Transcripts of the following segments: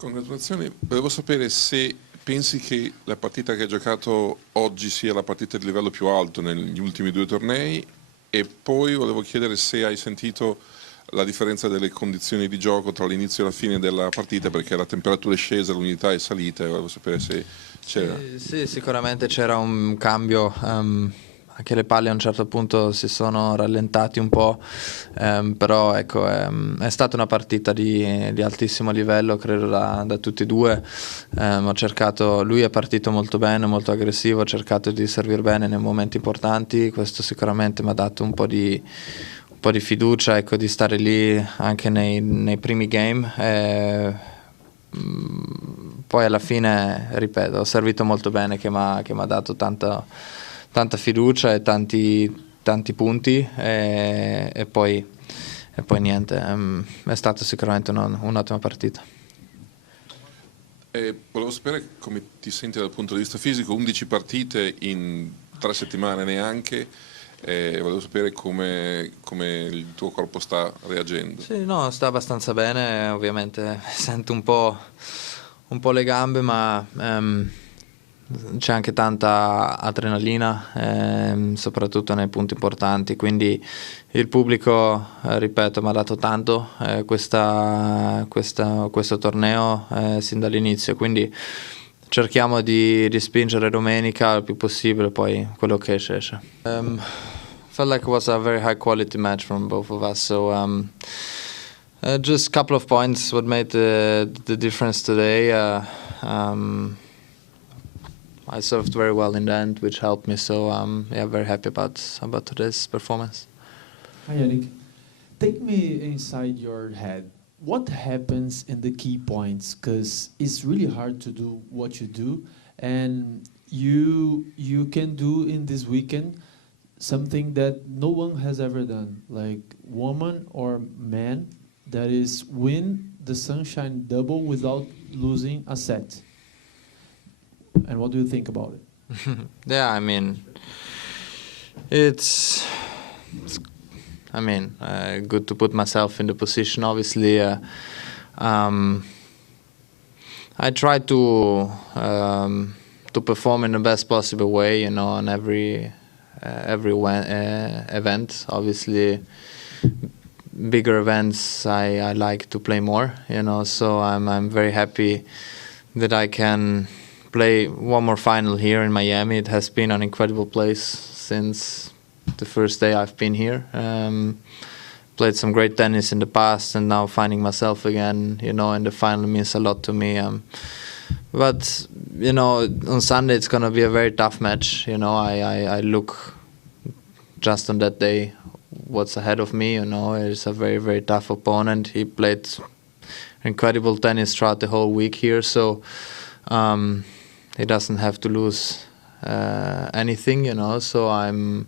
Congratulazioni. Volevo sapere se pensi che la partita che hai giocato oggi sia la partita di livello più alto negli ultimi due tornei, e poi volevo chiedere se hai sentito la differenza delle condizioni di gioco tra l'inizio e la fine della partita, perché la temperatura è scesa, l'umidità è salita, e volevo sapere se c'era. Sì, sicuramente c'era un cambio. Anche le palle a un certo punto si sono rallentati un po', però ecco, è stata una partita di altissimo livello, credo da tutti e due. Lui è partito molto bene, molto aggressivo, ha cercato di servire bene nei momenti importanti, questo sicuramente mi ha dato un po' di fiducia, ecco, di stare lì anche nei primi game. Poi alla fine, ripeto, ho servito molto bene, che mi ha dato tanta fiducia e tanti punti, e poi niente, è stata sicuramente un'ottima partita. Volevo sapere come ti senti dal punto di vista fisico, 11 partite in 3 settimane neanche. Volevo sapere come il tuo corpo sta reagendo. Sì, no, sta abbastanza bene, ovviamente sento un po' le gambe, ma c'è anche tanta adrenalina, soprattutto nei punti importanti, quindi il pubblico, ripeto, mi ha dato tanto questo torneo sin dall'inizio, quindi cerchiamo di spingere domenica il più possibile, poi quello che esce. Felt like it was a very high quality match from both of us, so just a couple of points what made the difference today. I served very well in the end, which helped me, so yeah, very happy about today's performance. Hi Eric, take me inside your head. What happens in the key points? Because it's really hard to do what you do, and you can do in this weekend something that no one has ever done, like woman or man, that is win the Sunshine Double without losing a set. And what do you think about it? Yeah, I mean, it's good to put myself in the position. Obviously, I try to perform in the best possible way, you know, on every event. Obviously, bigger events I like to play more, you know. So I'm very happy that I can play one more final here in Miami. It has been an incredible place since the first day I've been here. Played some great tennis in the past, and now finding myself again, you know, in the final means a lot to me. But, you know, on Sunday it's going to be a very tough match. You know, I look just on that day what's ahead of me, you know. It's a very, very tough opponent. He played incredible tennis throughout the whole week here, so he doesn't have to lose anything, you know. So I'm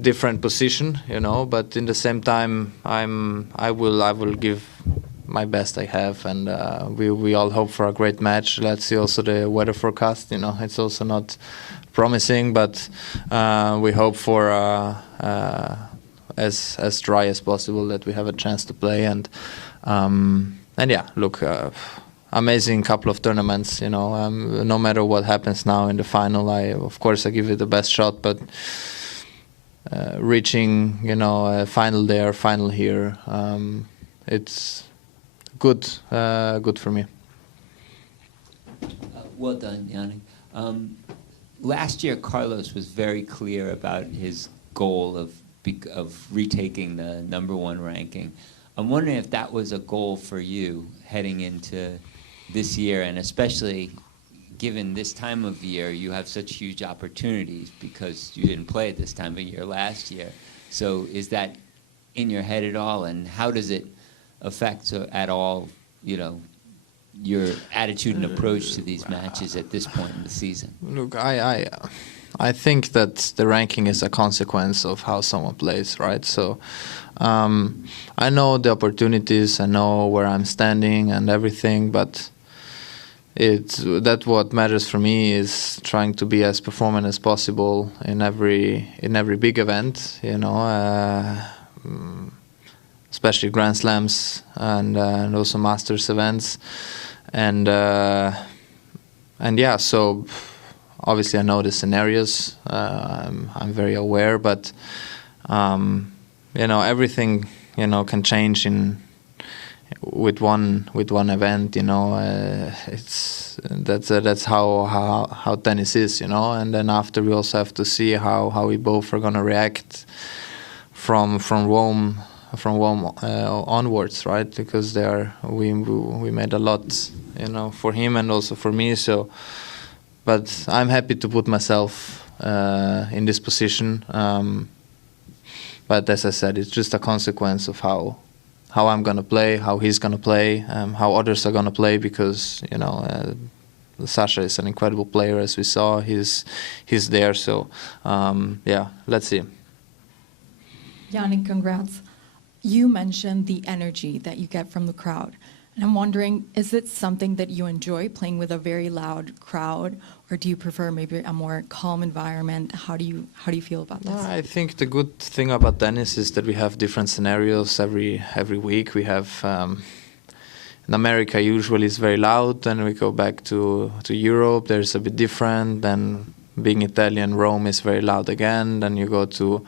different position, you know, but in the same time I will give my best I have, and we all hope for a great match. Let's see also the weather forecast, you know, it's also not promising, but we hope for as dry as possible, that we have a chance to play, and yeah, look, amazing couple of tournaments, you know. No matter what happens now in the final, of course I give it the best shot, but reaching, you know, a final there, final here, it's good for me. Well done, Yannick. Last year, Carlos was very clear about his goal of retaking the #1 ranking. I'm wondering if that was a goal for you heading into this year, and especially given this time of year, you have such huge opportunities because you didn't play at this time of year last year. So is that in your head at all, and how does it affect at all, you know, your attitude and approach to these matches at this point in the season? Look, I think that the ranking is a consequence of how someone plays, right? So I know the opportunities, I know where I'm standing and everything, but that what matters for me is trying to be as performant as possible in every big event, you know. especially Grand Slams and also Masters events, and yeah. So obviously I know the scenarios. I'm very aware, but everything can change with one event. That's how tennis is. And then after we also have to see how we both are gonna react from Rome onwards, right? Because we made a lot for him and also for me. So, but I'm happy to put myself in this position. But as I said, it's just a consequence of how I'm gonna play, how he's gonna play, how others are gonna play. Because Sasha is an incredible player, as we saw. He's there. So yeah, let's see. Yannick, congrats. You mentioned the energy that you get from the crowd. And I'm wondering, is it something that you enjoy, playing with a very loud crowd, or do you prefer maybe a more calm environment? How do you feel about this? I think the good thing about tennis is that we have different scenarios every week. We have in America usually it's very loud, then we go back to Europe, there's a bit different. Then being Italian, Rome is very loud again. Then you go to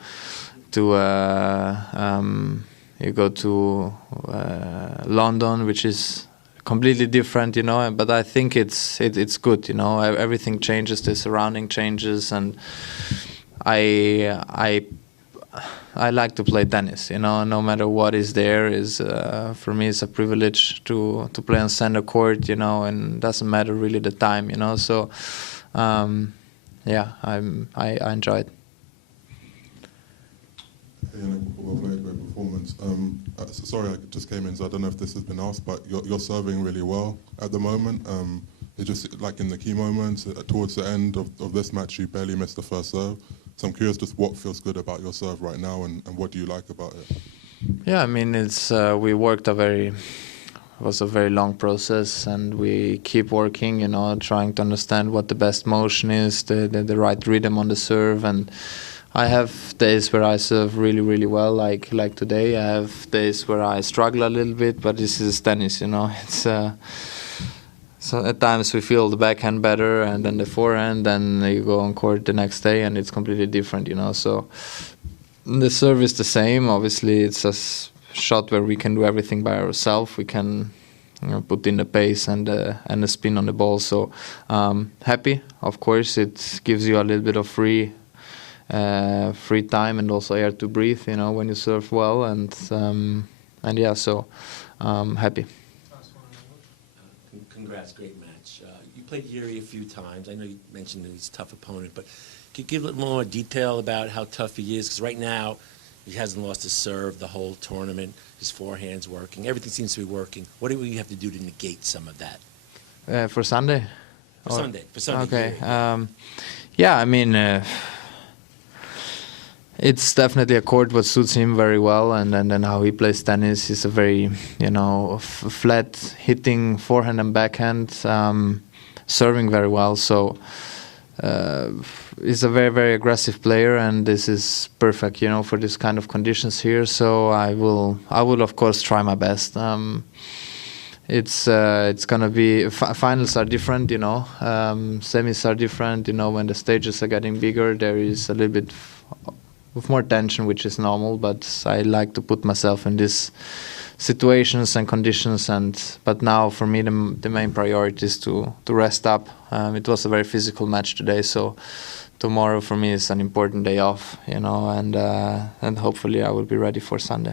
London, which is completely different, But I think it's good, Everything changes, the surrounding changes, and I like to play tennis, No matter what is there, for me it's a privilege to play on center court, And it doesn't matter really the time, So yeah, I enjoy it. Well played, great performance. Sorry, I just came in, so I don't know if this has been asked, but you're serving really well at the moment. It's just like in the key moments, towards the end of this match, you barely missed the first serve. So I'm curious just what feels good about your serve right now, and what do you like about it? Yeah, I mean, we worked it was a very long process, and we keep working, trying to understand what the best motion is, the right rhythm on the serve. And I have days where I serve really, really well, like today. I have days where I struggle a little bit, but this is tennis, It's so at times we feel the backhand better, and then the forehand. Then you go on court the next day, and it's completely different, So the serve is the same. Obviously, it's a shot where we can do everything by ourselves. We can put in the pace and the spin on the ball. So happy, of course. It gives you a little bit of free time and also air to breathe, when you serve well, and yeah, so happy. Congrats, great match. You played Yuri a few times. I know you mentioned that he's a tough opponent, but can you give a little more detail about how tough he is? Because right now, he hasn't lost his serve the whole tournament. His forehand's working. Everything seems to be working. What do we have to do to negate some of that? For Sunday? For Sunday. Okay. Yeah, I mean, it's definitely a court what suits him very well, and then how he plays tennis is a very, flat hitting forehand and backhand, serving very well. So he's a very, very aggressive player, and this is perfect, for this kind of conditions here. So I will of course try my best. It's gonna be finals are different, semis are different. When the stages are getting bigger, there is a little bit with more tension, which is normal, but I like to put myself in these situations and conditions. But now for me the main priority is to rest up. It was a very physical match today, so tomorrow for me is an important day off, and hopefully I will be ready for Sunday.